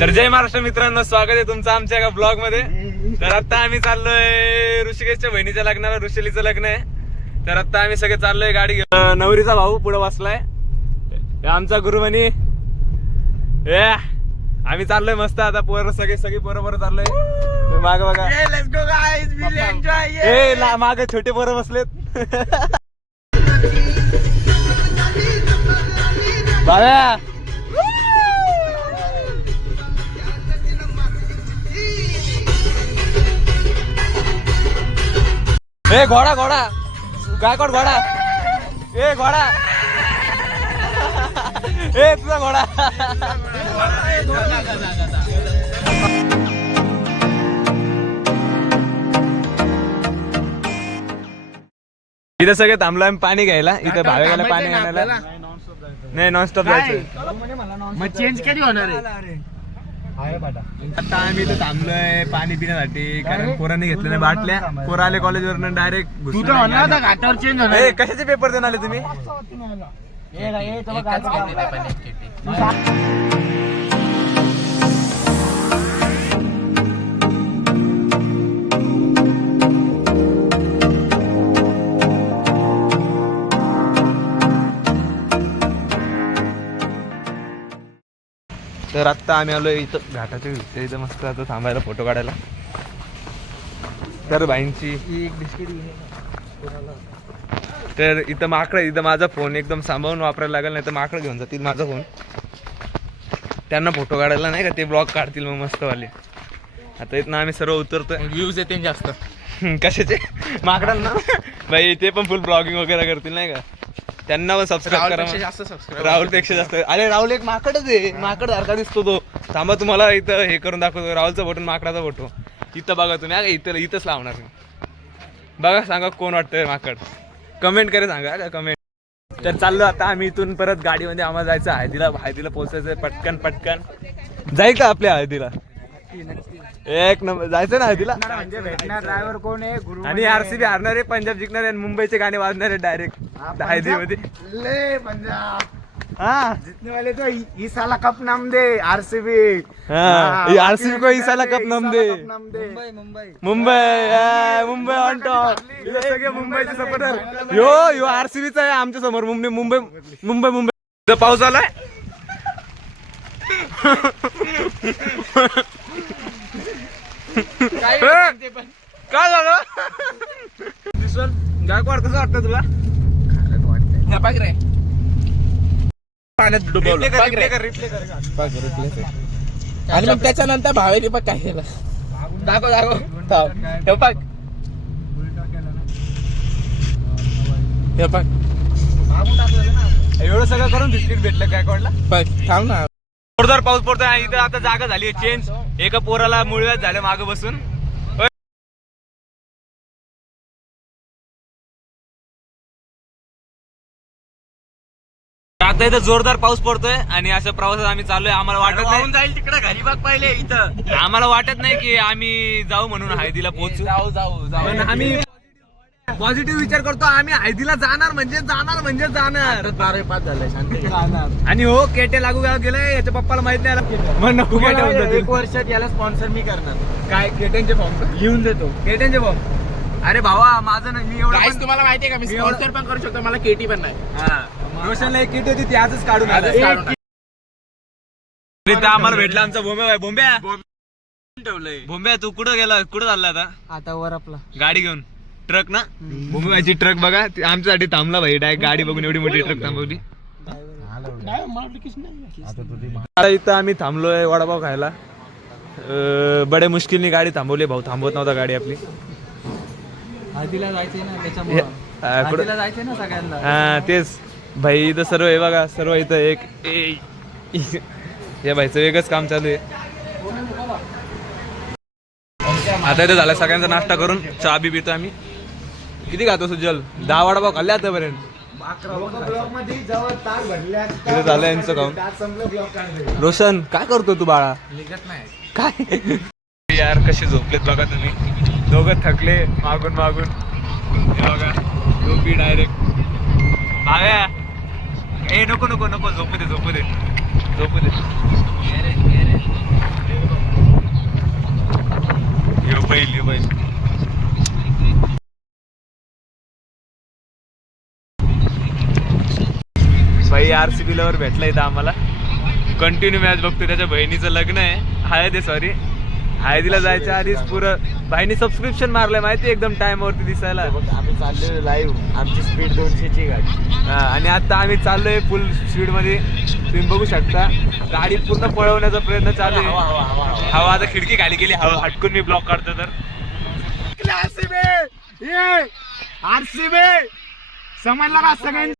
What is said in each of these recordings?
तर जय महाराष्ट्र मित्रांनो, स्वागत आहे तुमचं आमच्या एका ब्लॉग मध्ये. तर आता आम्ही चाललोय ऋषिकेशच्या बहिणीच्या लग्नाला. ऋषलीचं लग्न आहे. तर आता आम्ही सगळे चाललोय गाडी घेऊन. नवरीचा भाऊ पुढे बसलाय, आमचा गुरुमणी. आम्ही चाललोय मस्त. आता पोरं सगळी पोरं बरं चाललोय. माग बघा, माग छोटे पोरं बसलेत. बाबा ए घोडा घोडा गायकवाड घोडा. ए घोडा ए तुझा घोडा. इथं सगळे थांबलो आम्ही पाणी घ्यायला. इथं भावेला पाणी आणायला. नाही नॉनस्टॉप जायचं. मग चेंज कधी होणार आहे? आता आम्ही इथं थांबलोय पाणी पिण्यासाठी, कारण पोरांनी घेतले नाही बाटल्या. पोरं आले कॉलेजवरून डायरेक्ट. तू तर म्हणला होता घाटावर चेंज होणार. कशाचे पेपर देऊन आले तुम्ही? तर आत्ता आम्ही आलो इथं घाटाच्या इथं मस्त आता थांबायला फोटो काढायला. तर बाईंची एक बिस्किट. तर इथं माकडं, इथं माझा फोन एकदम सांभाळून वापरायला लागेल, नाही तर माकडं घेऊन जातील माझा फोन. त्यांना फोटो काढायला नाही का, ते ब्लॉग काढतील मग मस्तवाले. आता इथं आम्ही सर्व उतरतोय. व्ह्यूज येते जास्त. कशाचे? माकडांना बाई, ते पण फुल ब्लॉगिंग वगैरे करतील नाही का. त्यांना पण सबस्क्राईब करा. राहुलपेक्षा जास्त. अरे राहुल एक माकडच आहे, माकड सारखा दिसतो तो. थांबा तुम्हाला इथं हे करून दाखवतो. राहुलचा फोटो माकडाचा फोटो इथं बघा तुम्ही. इथंच लावणार बघा. सांगा कोण वाटतंय माकड, कमेंट करे सांगा का कमेंट. तर चाललो आता आम्ही इथून परत गाडीमध्ये. आम्हाला जायचं हळदीला पोहोचायचं. पटकन जाईल का आपल्या हळदीला? एक नंबर जायचं ना हळदीला. म्हणजे भेटणार ड्रायव्हर कोण आहे? गुरु. आणि आरसीबी हारणार आहे, पंजाब जिंकणार आहे, मुंबईचे गाणे वाजणार आहे डायरेक्ट हळदीमध्ये. ले पंजाब हाँ जीतने वाले तो इस साला कप नाम दे. आरसीबी. आरसीबी को इस साला कप नाम दे. Mumbai on top. सगळे मुंबईचे सपोर्टर. यो आरसीबीचा आहे आमच्या समोर. मुंबई पाऊस आलाय. काय झालं? गायकवाड कसं वाटतं तुला? पाण्यात डुबवलं. आणि मग त्याच्यानंतर भावेली पण काय केलं दाखव. एवढं सगळं करून बिस्किट भेटलं गायकवाडला. थांब ना. जोरदार पाऊस पडतोय. इथं आता जागा झाली चेंज. एका पोराला मुळव्यात झालं मागं बसून. आता इथं जोरदार पाऊस पडतोय आणि अशा प्रवासात आम्ही चाललोय. आम्हाला वाटत नाही जाईल तिकडे घरी बघ पहिले. इथं आम्हाला वाटत नाही की आम्ही जाऊ म्हणून हळदीला पोहोचू. पण आम्ही पॉझिटिव्ह विचार करतो. आम्ही हळदीला जाणार म्हणजे जाणार. 12:05 झालंय. शांती. आणि हो केटे लागू गेले. याच्या पप्पाला माहित नाही. मग नको केटे म्हणतात. 1 वर्षात याला स्पॉन्सर मी करणार. काय केटेंचे फॉर्म लिहून देतो. केटेंचे फॉर्म. अरे भावा माझं नाही. मी एवढं गाईस तुम्हाला माहितीये का, मी स्पॉन्सर पण करू शकतो. मला केटी पण नाही. रोशनला एक किट होती, ती आजच काढून आम्हाला भेटला आमचा बोंब्या. बोंब्या तू कुठं चालला आता वर आपला गाडी घेऊन? ट्रक ना, बोंब्याची ट्रक बघा. आमच्यासाठी थांबला भाई. डायरेक्ट गाडी बघून एवढी मोठी ट्रक थांबवली. इथं आम्ही थांबलोय वडापाव खायला. बडे मुश्किलनी गाडी थांबवली. भाऊ थांबवत नव्हता गाडी आपली. हळदीला जायचंय ना, त्याच्यामुळे हळदीला जायचंय ना सगळ्यांना. हा तेच भाई. इथं सर्व आहे बघा. सर्व इथं एक या भाईचं वेगळंच काम चालू आहे. आता इथं झालं सगळ्यांचा नाश्ता करून चहा बी पितो आम्ही. किती खातो सुजल? 10 वडापाव खाल्ले आतापर्यंत. इथं झालं यांचं काम. रोशन काय करतो तू बाळा? काय यार कसे झोपलेत बघा तुम्ही. दोघं थकले मागून बघा. झोपी डायरेक्ट. नको झोपू दे. यो बैल भाई RCB वर भेटला इथं आम्हाला. कंटिन्यू मॅच बघतोय. त्याच्या बहिणीचं लग्न आहे, हळद आहे, सॉरी हळदीला जायच्या आधीच पुरं भाईनी सबस्क्रिप्शन मारलंय माहिती, एकदम टाइमवरती दिसायला. आम्ही चाललोय लाईव्ह, आमची स्पीड 200ची गाडी. आणि आता आम्ही चाललोय फुल स्पीड मध्ये, तुम्ही बघू शकता. गाडी पूर्ण पळवण्याचा प्रयत्न चालू आहे. हवा आता खिडकी खाली गेली, हवा हटकून मी ब्लॉक काढतो तर. RCB समजला का सगळ्यांनी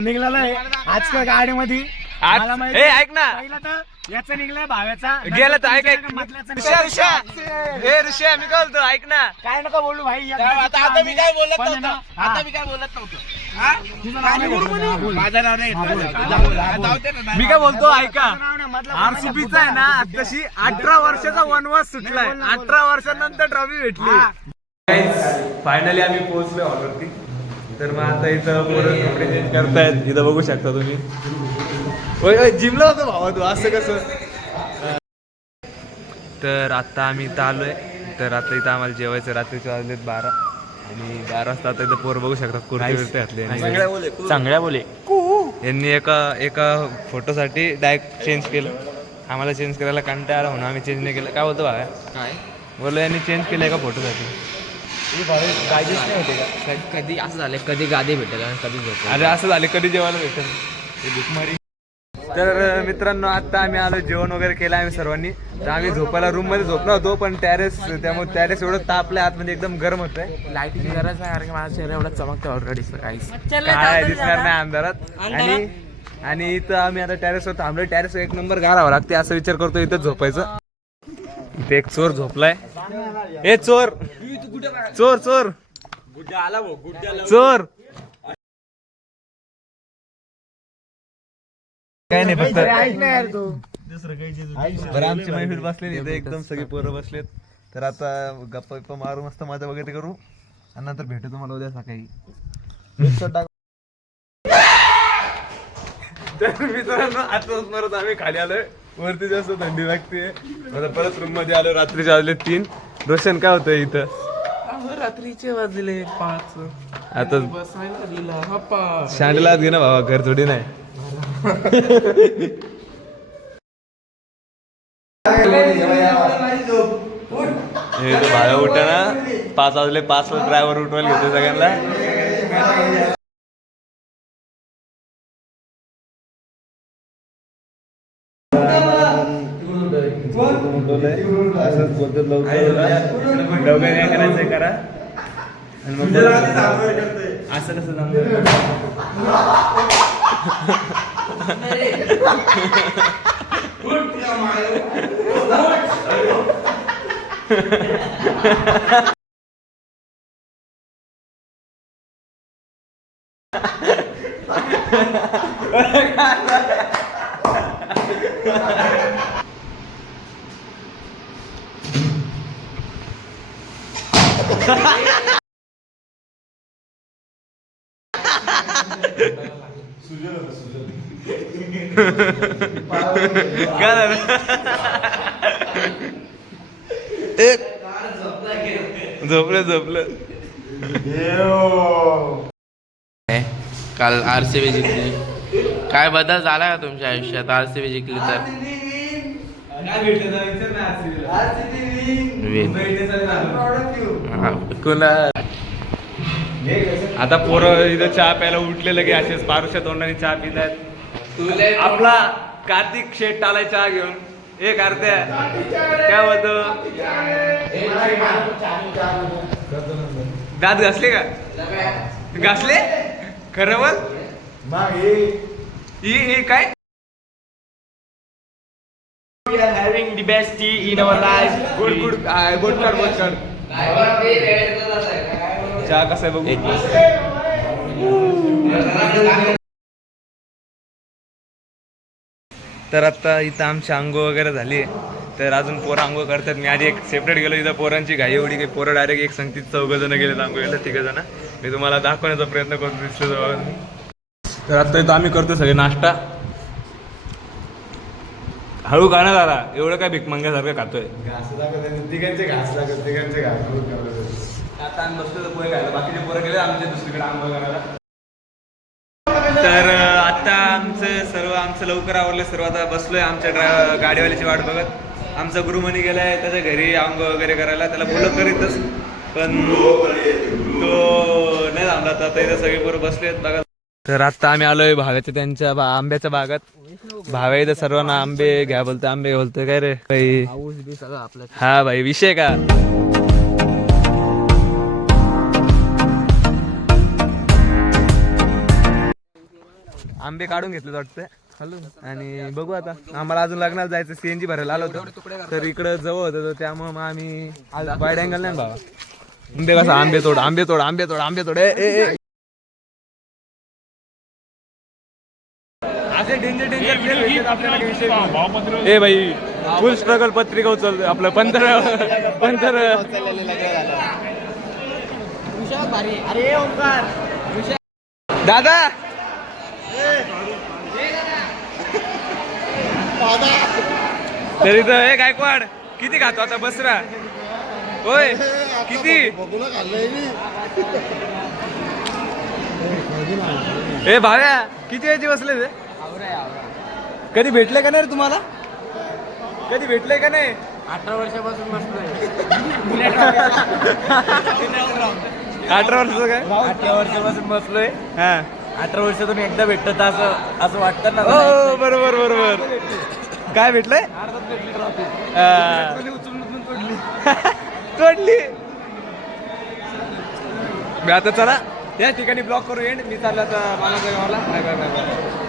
निघलेला आहे आजकाल गाडीमध्ये. ऐक ना, पहिला तर याचा निघलाय भाव्याचा, गेला तर ऐक ऐक मधल्याचा ऋषा मी काय बोलतो, ऐक ना. काय नका बोलू भाई. आता मी काय बोलत पण ना, नव्हतो, आता मी काय बोलत नव्हतो. तुझं नाव नाही बोलू. माझं नाव नाही मी काय बोलतो ऐका. तुझं नाव नाही, मधलं RCBचा आहे ना तशी 18 वर्षाचा वनवास सुटलाय. 18 वर्षानंतर ट्रॉफी भेटली. फायनली आम्ही पोहोचलो हॉलवरती. तर मग आता इथं परत कपडे चेंज करतायत. इथं बघू शकता तुम्ही. जिमला होतो भावा तू, असं कसं. तर आता आम्ही इथं आलोय. तर आता इथं आम्हाला जेवायचं. रात्रीचे वाजलेत 12 आणि 12 वाजता आता इथं पोर बघू शकता कुर्ती बिर्ती घातली. चांगल्या बोले. यांनी एका फोटोसाठी डायरेक्ट चेंज केलं. आम्हाला चेंज करायला कंटाळा आला म्हणून आम्ही चेंज नाही केलं. काय बोलतो बाबा, काय बोललो यांनी चेंज केलं एका फोटोसाठी. कधी असं झालं, कधी गादी भेटेल आणि कधी झोप. अरे असं झाले, कधी जेवायला भेटेल. तर मित्रांनो, आता आम्ही आलो, जेवण वगैरे केलं आम्ही सर्वांनी. तर आम्ही झोपायला रूम मध्ये झोपलो होतो, पण त्यामुळे टॅरेस एवढं तापलं आत, म्हणजे एकदम गरम होतंय. लाईटीची गरज आहे, कारण की माझा चेहरा एवढा चमकतो ऑलरेडी. काहीच काय दिसणार नाही अंधारात. आणि इथं आम्ही आता टॅरेसवर थांबलो. टॅरेस एक नंबर गारावं लागते, असं विचार करतो इथं झोपायचं. इथे एक चोर झोपलाय. ए चोर चोर चोर चोर. काय नाही, फक्त बरं आमची महफिल बसलेली इथे, एकदम सगळी पोरं बसलेत. तर आता गप्पा बिप्पा मारू, मस्त मजा वगैरे करू आणि नंतर भेटू तुम्हाला उद्या सकाळी. तर मित्रांनो, आताच परत आम्ही खाली आलोय. वरती जास्त थंडी लागते. आता परत रूम मध्ये आलो. रात्रीचे वाजले 3. रोशन काय होतंय इथं? रात्रीचे वाजले 5. आता बसायला दिला शांडलाच घे ना बाबा, घर थोडी नाही. हे तो भाडं उठा ना. 5 वाजले, 5 ला ड्रायव्हर उठवायला घेतो सगळ्यांना. असंच बोलतो, लवकर काय करायचंय करा. आणि मग असं कसं जमलं. काय झालं? झोपलं. काल RCB जिंकली. काय बदल झाला का तुमच्या आयुष्यात RCB जिंकली तर? आता पोरं इथं चहा प्यायला उठलेलं की असेच पारुष्या तोंडाने चहा पित आहेत. आपला कार्तिक शेट टालाय चहा घेऊन. एक अर्ध्या काय होतं, दात घासले का? घासले खरं बोल. ही काय? We are having the best tea in our life. Good कर. चहा कसा आहे बघू. तर आता इथं आमची आंघोळ वगैरे झाली. तर अजून पोरं आंघोळ करतात. मी आधी एक सेपरेट गेलो. इथं पोरांची घाई एवढी काही, पोरं डायरेक्ट एक संगतीत 4 जण गेले आंघोळीला. 3 जण मी तुम्हाला दाखवण्याचा प्रयत्न करतो दिसलं. तर आता इथं आम्ही करतो सगळे नाश्ता. हळू खाणं झाला एवढं काय भीक मंग्यासारखं खातोय. तिघांचे घास लागत तिघांचे घास आता आम्ही बसलो तर पोहे खायला, बाकीचे पोरं गेले आमच्या दुसरीकडे आंघोळ करायला. तर आता आमचं लवकर आवरलं सर्व. आता बसलोय आमच्या गाडीवाल्याची वाट बघत. आमचा गुरुमणी गेलाय त्याच्या घरी आंघोळ वगैरे करायला, त्याला बोलत करीतच पण तो नाही थांबला. आता इथं सगळे पोरं बसलेत बघा. तर आता आम्ही आलोय भाव्याच्या त्यांच्या आंब्याच्या बागात. भाव्या इथं सर्वांना आंबे घ्या बोलतोय, आंबे बोलतोय. काय रे काही हा भाई विषय का. आंबे काढून घेतले वाटतं आणि बघू आता. आम्हाला अजून लग्नाला जायचं, सीएनजी भरायला आलो होतो तर इकडं जवळ होतं त्यामुळे मग आम्ही वाईड अँगल नाही बाबा. आंबे कसा आंबे तोड आंबे तोड आंबे तोड आंबे तोड असे डेंजर ए भाई फुल स्ट्रगल पत्रिका उचल आपलं पंतर दादा तरी तर गायकवाड किती खातो आता बसरा होय किती ए भाव्या किती वेळची बसले ते कधी भेटले का नाही रे तुम्हाला कधी भेटले का नाही 18 वर्षापासून बसलोय 18 वर्षाचं काय 18 वर्षापासून बसलोय. हा 18 वर्षातून एकदा भेटत असं वाटतं ना. हो बरोबर बरोबर. काय भेटलंय तोडली. मी आता चला त्या ठिकाणी ब्लॉक करू एंड. मी चालला आता मला गावाला. Bye bye bye bye.